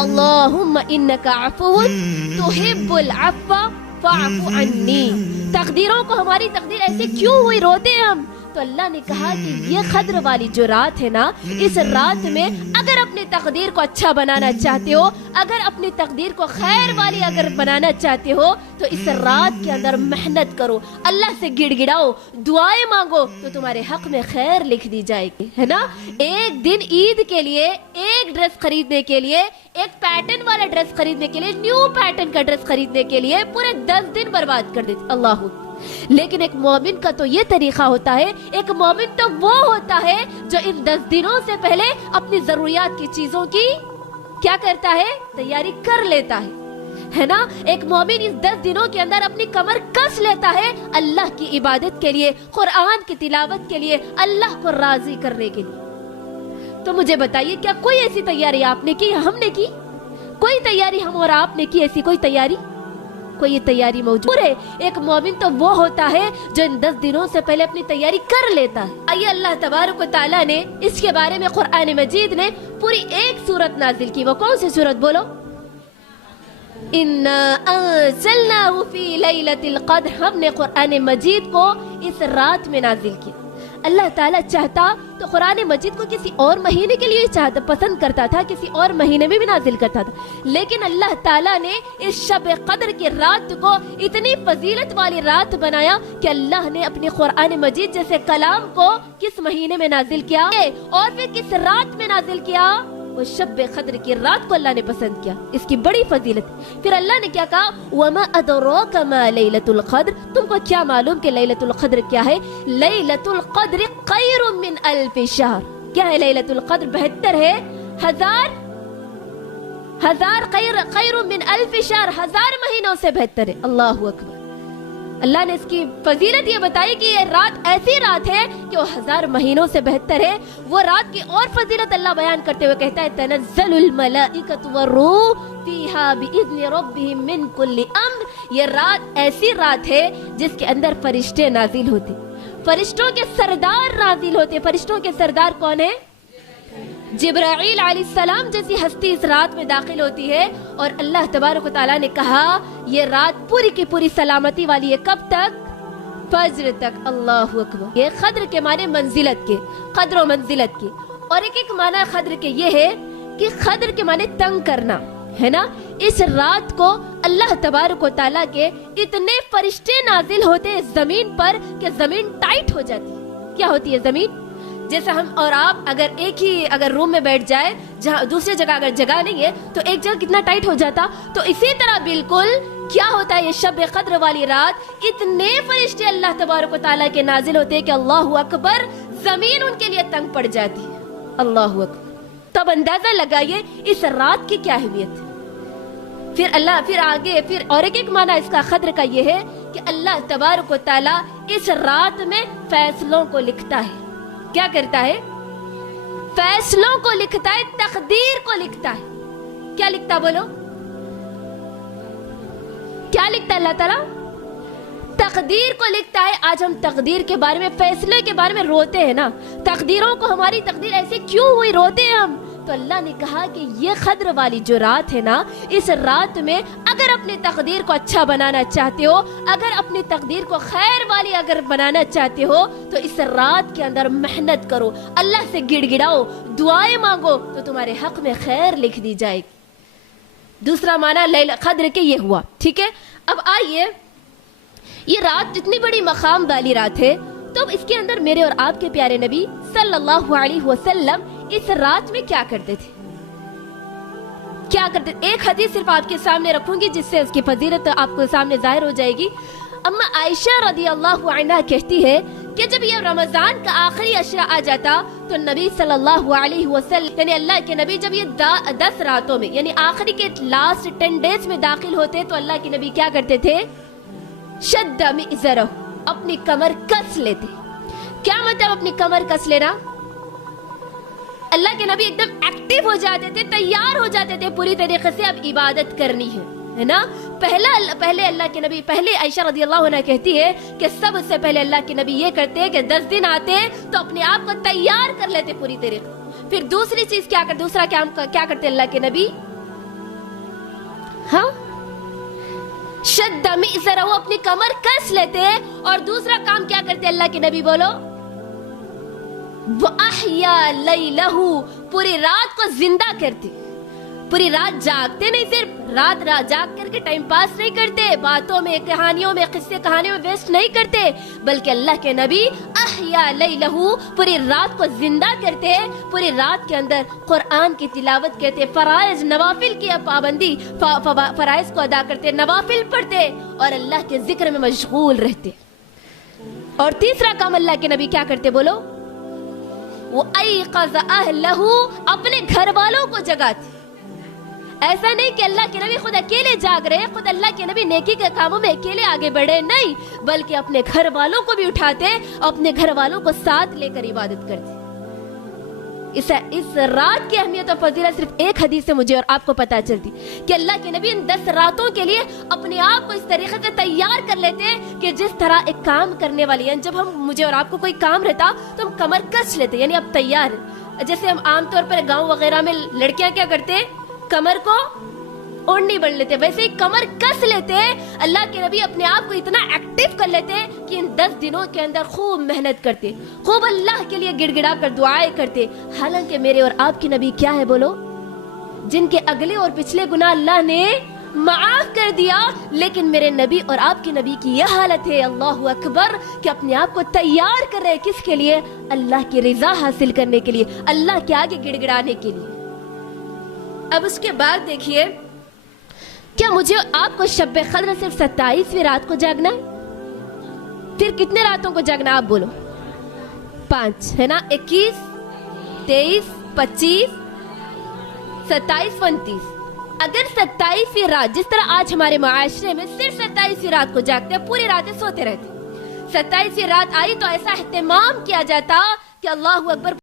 अल्लाहुम्मा इन्नका अफ़ुव्वुन तुहिब्बुल अफ़्व फ़अफ़ु अन्नी। तकदीरों को हमारी तकदीर ऐसे क्यों हुई, रोते हैं हम। तो अल्लाह ने कहा कि ये खद्र वाली जो रात है ना, इस रात में अगर अपनी तकदीर को अच्छा बनाना चाहते हो, अगर अपनी तकदीर को खैर वाली अगर बनाना चाहते हो, तो इस रात के अंदर मेहनत करो, अल्लाह से गिड़गिड़ाओ, दुआएं मांगो, तो तुम्हारे हक में खैर लिख दी जाएगी, है ना। एक दिन ईद के लिए एक ड्रेस खरीदने के लिए, एक पैटर्न वाला ड्रेस खरीदने के लिए, न्यू पैटर्न का ड्रेस खरीदने के लिए पूरे 10 दिन बर्बाद कर देते। अल्लाह। लेकिन एक मोमिन का तो ये तरीका होता है, एक मोमिन तो वो होता है जो इन 10 दिनों से पहले अपनी जरूरियात की चीजों की क्या करता है, तैयारी कर लेता है ना। एक मोमिन इस 10 दिनों के अंदर अपनी कमर कस लेता है अल्लाह की इबादत के लिए, कुरान की तिलावत के लिए, अल्लाह को राजी करने के लिए। तो मुझे बताइए, क्या कोई ऐसी तैयारी आपने की, हमने की? कोई तैयारी हम और आपने की? ऐसी कोई तैयारी, कोई ये तैयारी मौजूद है? एक मोमिन तो वो होता है जो इन 10 दिनों से पहले अपनी तैयारी कर लेता है। आइए, अल्लाह तबारक व तआला ने इसके बारे में कुरान मजीद ने पूरी एक सूरत नाजिल की। वो कौन सी सूरत बोलो? इन्ना अंज़लनाहु फी लैलतिल क़द्र। हमने कुरान मजीद को इस रात में नाजिल किया। अल्लाह ताला चाहता तो कुरान मजीद को किसी और महीने के लिए चाहता, पसंद करता था, किसी और महीने में भी नाजिल करता था, लेकिन अल्लाह ताला ने इस शब कद्र की रात को इतनी फजीलत वाली रात बनाया कि अल्लाह ने अपने कुरान मजीद जैसे कलाम को किस महीने में नाजिल किया और फिर किस रात में नाजिल किया? वो शब कद्र की रात को अल्लाह ने पसंद किया। इसकी बड़ी फजीलत। फिर अल्लाह ने क्या कहा? वमा अदराका मा लैलतुल क़द्र। तुमको क्या मालूम कि लैलतुल क़द्र क्या है? लैलतुल क़द्र खैरुम मिन अल्फ शहर। क्या है लैलतुल क़द्र? बेहतर है हजार खैरुम मिन अल्फ शहर, 1000 महीनों से बेहतर है। अल्लाहु अकबर। अल्लाह ने इसकी फजीलत ये बताई कि ये रात ऐसी रात है कि वो 1000 महीनों से बेहतर है। वो रात की और फजीलत अल्लाह बयान करते हुए कहता है, तनज़्ज़लुल मलाइकतु वर्रूह फीहा बिइज़्नि रब्बिहिम मिन कुल्ली अम्र। ये रात ऐसी रात है जिसके अंदर फरिश्ते नाजिल होते, फरिश्तों के सरदार नाजिल होते। फरिश्तों के सरदार कौन है? जिब्राइल अलैहिस्सलाम जैसी हस्ती इस रात में दाखिल होती है। और अल्लाह तबारक व तआला ने कहा ये रात पूरी की पूरी सलामती वाली है। कब तक? फज्र तक। अल्लाहु अकबर। ये खद्र के माने मंजिलत के, कद्र मंजिलत के। और एक माना खद्र के ये है कि खद्र के माने तंग करना, है ना। इस रात को अल्लाह तबारक व तआला के इतने फरिश्ते नाजिल होते हैं जमीन पर कि जमीन टाइट हो जाती है। क्या होती है जमीन? जैसे हम और आप अगर एक ही अगर रूम में बैठ जाए, जहाँ दूसरी जगह अगर जगह नहीं है तो एक जगह कितना टाइट हो जाता। तो इसी तरह बिल्कुल क्या होता है, ये शब कद्र वाली रात इतने फरिश्ते अल्लाह तबारक व तआला के नाजिल होते हैं कि अल्लाहु अकबर, जमीन उनके लिए तंग पड़ जाती है। अल्लाहु अकबर। तब अंदाजा लगाइए इस रात की क्या अहमियत है। फिर आगे फिर और एक माना इसका खद्र का ये है कि अल्लाह तबारक व तआला इस रात में फैसलों को लिखता है। क्या करता है? फैसलों को लिखता है, तकदीर को लिखता है। क्या लिखता बोलो? क्या लिखता है अल्लाह ताला? तकदीर को लिखता है। आज हम तकदीर के बारे में, फैसले के बारे में रोते हैं ना, तकदीरों को हमारी तकदीर ऐसे क्यों हुई, रोते हैं हम। तो अल्लाह ने कहा कि ये खद्र वाली जो रात है ना, इस रात में अगर अपनी तकदीर को अच्छा बनाना चाहते हो, अगर अपनी तकदीर को खैर वाली अगर बनाना चाहते हो, तो इस रात के अंदर मेहनत करो, अल्लाह से गिड़गिड़ाओ, दुआएं मांगो, तो तुम्हारे हक में खैर लिख दी जाएगी। दूसरा माना लैला खद्र के ये हुआ। ठीक है, अब आइए, ये रात इतनी बड़ी मकाम वाली रात है, तो अब इसके अंदर मेरे और आपके प्यारे नबी सल्लल्लाहु अलैहि वसल्लम इस रात में क्या करते थे, क्या करते? एक हदीस सिर्फ आपके सामने रखूंगी जिससे उसकी फजीलत आपको सामने जाहिर हो जाएगी। अम्मा आयशा रदी अल्लाहु अन्हा कहती है कि जब ये रमजान का आखिरी अशरा आ जाता तो नबी सल्लल्लाहु अलैहि वसल्लम यानी अल्लाह के नबी जब ये 10 रातों में यानी आखिरी के लास्ट 10 डेज में दाखिल होते तो अल्लाह के नबी क्या करते थे? शद्दा मिज़रहु, अपनी कमर कस लेते। क्या मतलब अपनी कमर कस लेना? अल्लाह के नबी एकदम एक्टिव हो जाते थे, तैयार हो जाते थे पूरी तरीके से, अब इबादत करनी है ना। पहले अल्लाह के नबी, पहले आयशा रदी अल्लाह अन्हा कहती है कि सबसे पहले अल्लाह के नबी ये करते हैं कि 10 दिन आते तो अपने आप को तैयार कर लेते पूरी तरीके। फिर दूसरी चीज क्या करते, दूसरा क्या करते अल्लाह के नबी? ہاں شد مئزرہ، وہ اپنی کمر کس لیتے، اور دوسرا کام کیا کرتے اللہ کے نبی بولو، وَأَحْيَا لَيْلَهُ، پوری رات کو زندہ کرتے، پوری رات جاگتے نہیں، صرف رات جاگ کر کے ٹائم پاس نہیں کرتے، باتوں میں کہانیوں میں قصے کہانیوں میں ویسٹ نہیں کرتے، بلکہ اللہ کے نبی احیا لیلہ، پوری رات کو زندہ کرتے، پوری رات کے اندر قرآن کی تلاوت کرتے، فرائض نوافل کی پابندی، فرائض کو ادا کرتے، نوافل پڑھتے اور اللہ کے ذکر میں مشغول رہتے۔ اور تیسرا کام اللہ کے نبی کیا کرتے بولو، وہ ایقظ اہلہ، اپنے گھر والوں کو جگاتے۔ ایسا نہیں کہ اللہ کے نبی خود اکیلے جاگ رہے، خود اللہ کے نبی نیکی کے کاموں میں اکیلے آگے بڑھے نہیں، بلکہ اپنے گھر والوں کو بھی اٹھاتے، اپنے گھر والوں کو ساتھ لے کر عبادت کرتے۔ اس رات کی اہمیت اور فضیلت صرف ایک حدیث سے مجھے اور آپ کو پتہ چلتی کہ اللہ کے نبی ان 10 راتوں کے لیے اپنے آپ کو اس طریقے سے تیار کر لیتے کہ جس طرح ایک کام کرنے والی ہے، جب مجھے اور آپ کو کوئی کام رہتا تو ہم کمر کس لیتے، یعنی اب تیار ہیں۔ جیسے ہم عام طور پر گاؤں وغیرہ میں لڑکیاں کیا کرتے ہیں، کمر کو اوڑھنی بڑھ لیتے، ویسے ہی کمر کس لیتے۔ اللہ کے نبی اپنے آپ کو اتنا ایکٹیو کر لیتے کہ ان 10 دنوں کے اندر خوب محنت کرتے، خوب اللہ کے لیے گڑ گڑا کر دعائیں کرتے۔ حالانکہ میرے اور آپ کے نبی کیا ہے بولو، جن کے اگلے اور پچھلے گناہ اللہ نے معاف کر دیا، لیکن میرے نبی اور آپ کے نبی کی یہ حالت ہے، اللہ اکبر، کہ اپنے آپ کو تیار کر رہے کس کے لیے، اللہ کی رضا حاصل کرنے کے لیے، اللہ کے آگے گڑ گڑانے کے لیے۔ اب اس کے بعد دیکھیے، کیا مجھے آپ کو شب قدر صرف 27ویں رات کو جاگنا ہے؟ پھر کتنے راتوں کو جاگنا آپ بولو، 5 ہے نا، 21 23 25 27 29۔ اگر 27ویں رات، جس طرح آج ہمارے معاشرے میں صرف 27ویں رات کو جاگتے ہیں، پوری راتیں سوتے رہتے، 27ویں رات آئی تو ایسا اہتمام کیا جاتا کہ اللہ اکبر